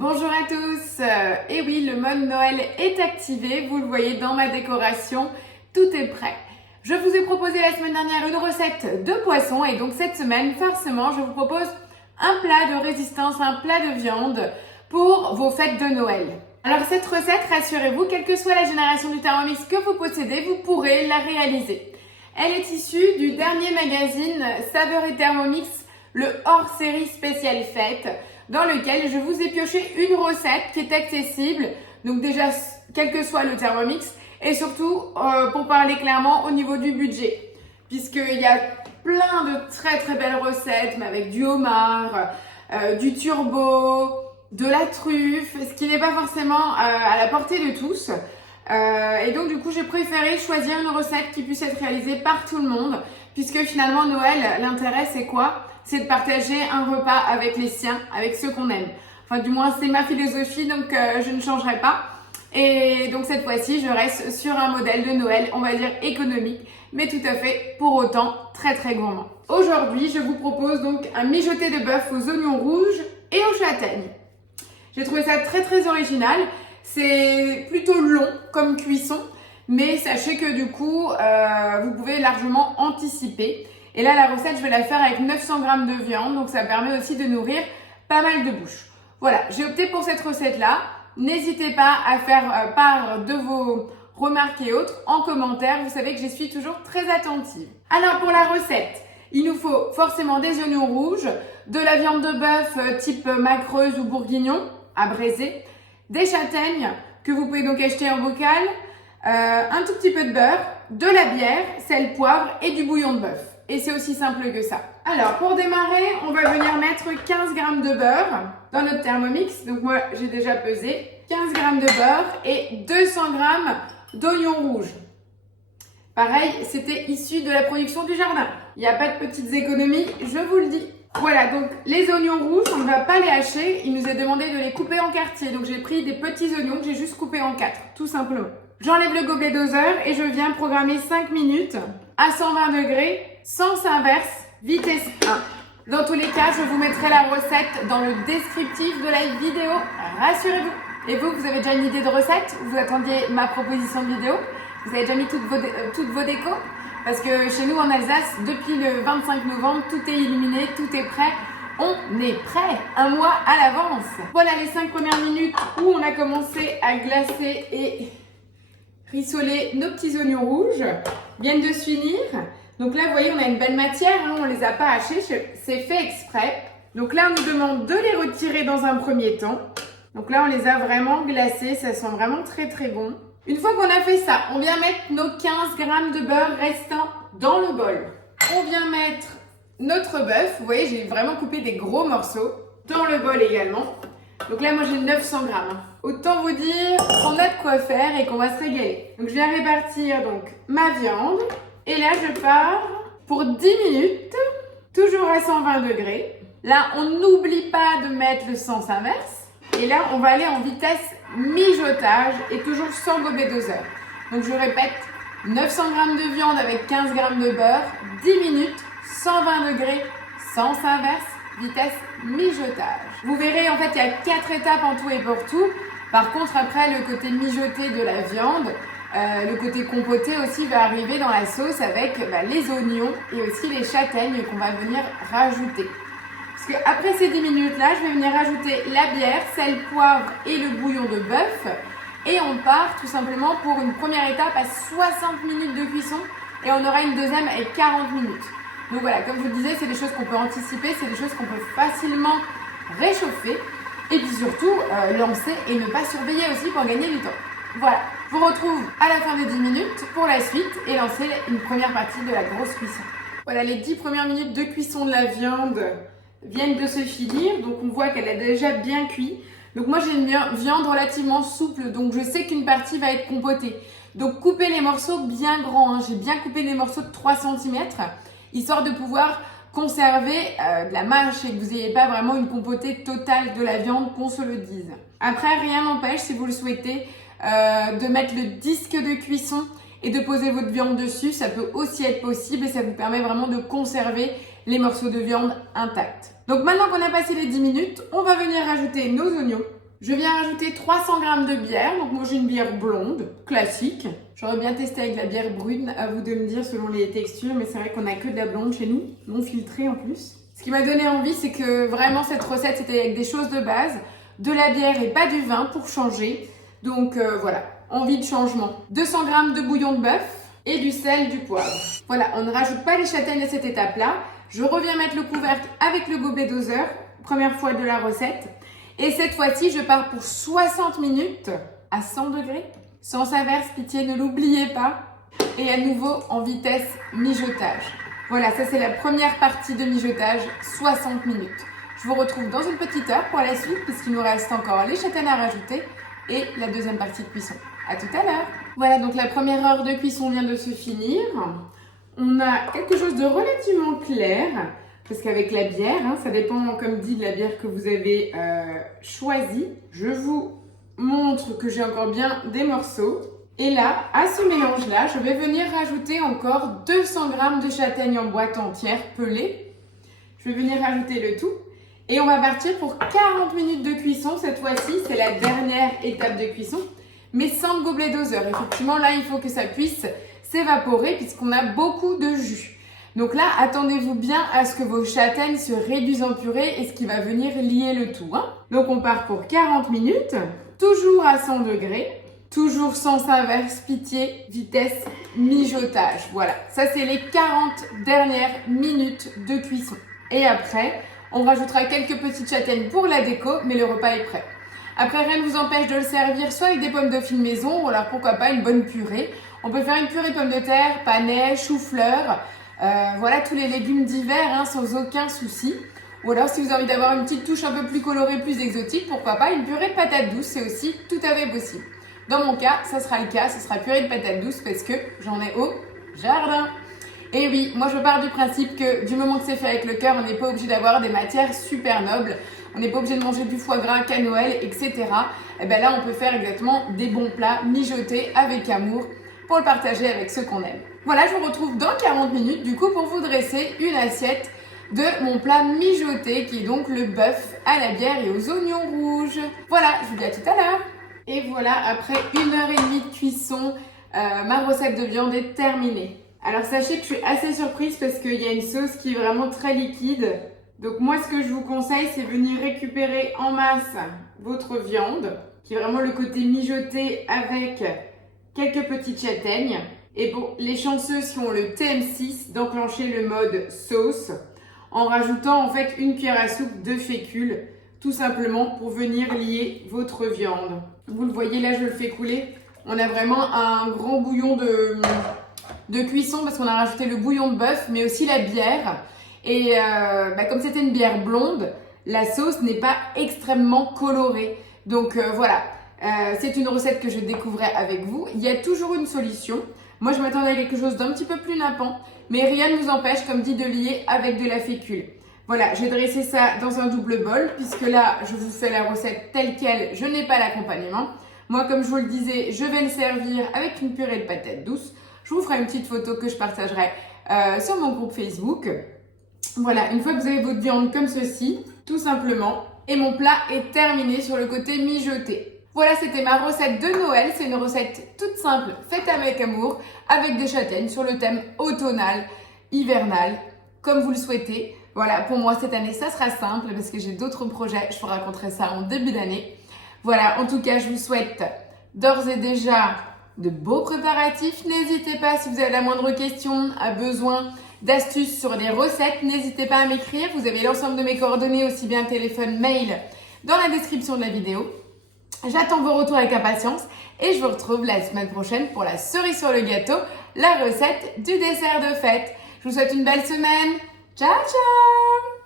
Bonjour à tous. Et oui, le mode Noël est activé, vous le voyez dans ma décoration, tout est prêt. Je vous ai proposé la semaine dernière une recette de poisson et donc cette semaine, forcément, je vous propose un plat de résistance, un plat de viande pour vos fêtes de Noël. Alors cette recette, rassurez-vous, quelle que soit la génération du Thermomix que vous possédez, vous pourrez la réaliser. Elle est issue du dernier magazine Saveurs et Thermomix, le hors-série spécial fête, dans lequel je vous ai pioché une recette qui est accessible, donc déjà quel que soit le Thermomix, et surtout pour parler clairement au niveau du budget, puisqu'il y a plein de très belles recettes, mais avec du homard, du turbo, de la truffe, ce qui n'est pas forcément à la portée de tous. Et donc du coup j'ai préféré choisir une recette qui puisse être réalisée par tout le monde, puisque finalement Noël, l'intérêt c'est quoi? C'est de partager un repas avec les siens, avec ceux qu'on aime. Enfin du moins c'est ma philosophie, donc je ne changerai pas. Et donc cette fois-ci je reste sur un modèle de Noël, on va dire économique, mais tout à fait pour autant très gourmand. Aujourd'hui je vous propose donc un mijoté de bœuf aux oignons rouges et aux châtaignes. J'ai trouvé ça très original. C'est plutôt long comme cuisson, mais sachez que du coup, vous pouvez largement anticiper. Et là, la recette, je vais la faire avec 900 g de viande, donc ça permet aussi de nourrir pas mal de bouches. Voilà, j'ai opté pour cette recette-là. N'hésitez pas à faire part de vos remarques et autres en commentaire. Vous savez que j'y suis toujours très attentive. Alors pour la recette, il nous faut forcément des oignons rouges, de la viande de bœuf type macreuse ou bourguignon à braiser, des châtaignes que vous pouvez donc acheter en bocal, un tout petit peu de beurre, de la bière, sel, poivre et du bouillon de bœuf. Et c'est aussi simple que ça. Alors pour démarrer, on va venir mettre 15 g de beurre dans notre Thermomix. Donc moi j'ai déjà pesé 15 g de beurre et 200 g d'oignons rouges. Pareil, c'était issu de la production du jardin. Il n'y a pas de petites économies, je vous le dis. Voilà, donc les oignons rouges, on ne va pas les hacher. Il nous est demandé de les couper en quartiers. Donc j'ai pris des petits oignons que j'ai juste coupés en 4, tout simplement. J'enlève le gobelet doseur et je viens programmer 5 minutes à 120 degrés, sens inverse, vitesse 1. Dans tous les cas, je vous mettrai la recette dans le descriptif de la vidéo, rassurez-vous. Et vous, vous avez déjà une idée de recette? Vous attendiez ma proposition de vidéo? Vous avez déjà mis toutes vos décos? Parce que chez nous en Alsace, depuis le 25 novembre, tout est illuminé, tout est prêt. On est prêt, un mois à l'avance. Voilà les 5 premières minutes où on a commencé à glacer et rissoler nos petits oignons rouges. Viennent de se finir. Donc là, vous voyez, on a une belle matière, hein, on ne les a pas hachés, c'est fait exprès. Donc là, on nous demande de les retirer dans un premier temps. Donc là, on les a vraiment glacés, ça sent vraiment très bon. Une fois qu'on a fait ça, on vient mettre nos 15 g de beurre restants dans le bol. On vient mettre notre bœuf, vous voyez, j'ai vraiment coupé des gros morceaux dans le bol également. Donc là, moi j'ai 900 g. Autant vous dire qu'on a de quoi faire et qu'on va se régaler. Donc je viens répartir donc ma viande. Et là, je pars pour 10 minutes, toujours à 120 degrés. Là, on n'oublie pas de mettre le sens inverse. Et là, on va aller en vitesse mijotage et toujours sans gobelet doseur. Donc, je répète, 900 g de viande avec 15 g de beurre, 10 minutes, 120 degrés, sens inverse, vitesse mijotage. Vous verrez, en fait, il y a 4 étapes en tout et pour tout. Par contre, après, le côté mijoté de la viande, le côté compoté aussi va arriver dans la sauce avec les oignons et aussi les châtaignes qu'on va venir rajouter. Parce qu'après ces 10 minutes-là, je vais venir rajouter la bière, sel, poivre et le bouillon de bœuf. Et on part tout simplement pour une première étape à 60 minutes de cuisson et on aura une deuxième avec 40 minutes. Donc voilà, comme je vous disais, c'est des choses qu'on peut anticiper, c'est des choses qu'on peut facilement réchauffer et puis surtout lancer et ne pas surveiller aussi pour gagner du temps. Voilà, je vous retrouve à la fin des 10 minutes pour la suite et lancer une première partie de la grosse cuisson. Voilà, les 10 premières minutes de cuisson de la viande viennent de se finir, donc on voit qu'elle a déjà bien cuit. Donc moi j'ai une viande relativement souple, donc je sais qu'une partie va être compotée. Donc coupez les morceaux bien grands, hein. J'ai bien coupé des morceaux de 3 cm, histoire de pouvoir conserver de la mâche et que vous n'ayez pas vraiment une compotée totale de la viande, qu'on se le dise. Après, rien n'empêche, si vous le souhaitez, de mettre le disque de cuisson et de poser votre viande dessus. Ça peut aussi être possible et ça vous permet vraiment de conserver les morceaux de viande intacts. Donc maintenant qu'on a passé les 10 minutes, on va venir rajouter nos oignons Je viens rajouter 300 g de bière. Donc moi j'ai une bière blonde, classique. J'aurais bien testé avec la bière brune, à vous de me dire selon les textures. Mais c'est vrai qu'on a que de la blonde chez nous, non filtrée en plus. Ce qui m'a donné envie, c'est que vraiment cette recette, c'était avec des choses de base. De la bière et pas du vin pour changer. Donc voilà, envie de changement. 200 g de bouillon de bœuf et du sel, du poivre. Voilà, on ne rajoute pas les châtaignes à cette étape-là. Je reviens mettre le couvercle avec le gobelet doseur, première fois de la recette. Et cette fois-ci, je pars pour 60 minutes à 100 degrés. Sans averse, pitié, ne l'oubliez pas. Et à nouveau en vitesse mijotage. Voilà, ça c'est la première partie de mijotage, 60 minutes. Je vous retrouve dans une petite heure pour la suite, puisqu'il nous reste encore les châtaignes à rajouter et la deuxième partie de cuisson. À tout à l'heure. Voilà, donc la première heure de cuisson vient de se finir. On a quelque chose de relativement clair, parce qu'avec la bière, ça dépend, comme dit, de la bière que vous avez choisie. Je vous montre que j'ai encore bien des morceaux. Et là, à ce mélange-là, je vais venir rajouter encore 200 g de châtaignes en boîte entière pelée. Je vais venir rajouter le tout. Et on va partir pour 40 minutes de cuisson. Cette fois-ci, c'est la dernière étape de cuisson, mais sans le gobelet doseur. Effectivement, là, il faut que ça puisse s'évaporer puisqu'on a beaucoup de jus. Donc là, attendez-vous bien à ce que vos châtaignes se réduisent en purée et ce qui va venir lier le tout. Donc on part pour 40 minutes, toujours à 100 degrés. Toujours sans inverse, pitié, vitesse mijotage. Voilà, ça c'est les 40 dernières minutes de cuisson. Et après, on rajoutera quelques petites châtaignes pour la déco, mais le repas est prêt. Après, rien ne vous empêche de le servir soit avec des pommes de fine maison, ou alors pourquoi pas une bonne purée. On peut faire une purée pommes de terre, panais, chou-fleur, voilà tous les légumes d'hiver sans aucun souci. Ou alors si vous avez envie d'avoir une petite touche un peu plus colorée, plus exotique, pourquoi pas une purée de patates douces, c'est aussi tout à fait possible. Dans mon cas, ça sera le cas, ce sera purée de patates douces parce que j'en ai au jardin. Et oui, moi je pars du principe que du moment que c'est fait avec le cœur, on n'est pas obligé d'avoir des matières super nobles. On n'est pas obligé de manger du foie gras qu'à Noël, etc. Et bien là, on peut faire exactement des bons plats mijotés avec amour pour le partager avec ceux qu'on aime. Voilà, je vous retrouve dans 40 minutes du coup pour vous dresser une assiette de mon plat mijoté qui est donc le bœuf à la bière et aux oignons rouges. Voilà, je vous dis à tout à l'heure. Et voilà, après 1h30 de cuisson, ma recette de viande est terminée. Alors sachez que je suis assez surprise parce qu'il y a une sauce qui est vraiment très liquide. Donc moi ce que je vous conseille, c'est venir récupérer en masse votre viande, qui est vraiment le côté mijoté avec quelques petites châtaignes. Et pour les chanceuses qui ont le TM6, d'enclencher le mode sauce en rajoutant en fait une cuillère à soupe de fécule, tout simplement pour venir lier votre viande. Vous le voyez là, je le fais couler. On a vraiment un grand bouillon de cuisson parce qu'on a rajouté le bouillon de bœuf, mais aussi la bière. Et comme c'était une bière blonde, la sauce n'est pas extrêmement colorée. Donc voilà, c'est une recette que je découvrais avec vous. Il y a toujours une solution. Moi, je m'attendais à quelque chose d'un petit peu plus nappant, mais rien ne vous empêche, comme dit, de lier avec de la fécule. Voilà, j'ai dressé ça dans un double bol, puisque là, je vous fais la recette telle quelle, je n'ai pas l'accompagnement. Moi, comme je vous le disais, je vais le servir avec une purée de patates douces. Je vous ferai une petite photo que je partagerai sur mon groupe Facebook. Voilà, une fois que vous avez votre viande comme ceci, tout simplement, et mon plat est terminé sur le côté mijoté. Voilà, c'était ma recette de Noël. C'est une recette toute simple, faite avec amour, avec des châtaignes sur le thème automnal, hivernal, comme vous le souhaitez. Voilà, pour moi cette année, ça sera simple parce que j'ai d'autres projets. Je vous raconterai ça en début d'année. Voilà, en tout cas, je vous souhaite d'ores et déjà de beaux préparatifs. N'hésitez pas, si vous avez la moindre question, a besoin d'astuces sur des recettes, n'hésitez pas à m'écrire. Vous avez l'ensemble de mes coordonnées, aussi bien téléphone, mail, dans la description de la vidéo. J'attends vos retours avec impatience et je vous retrouve la semaine prochaine pour la cerise sur le gâteau, la recette du dessert de fête. Je vous souhaite une belle semaine. Ciao, ciao!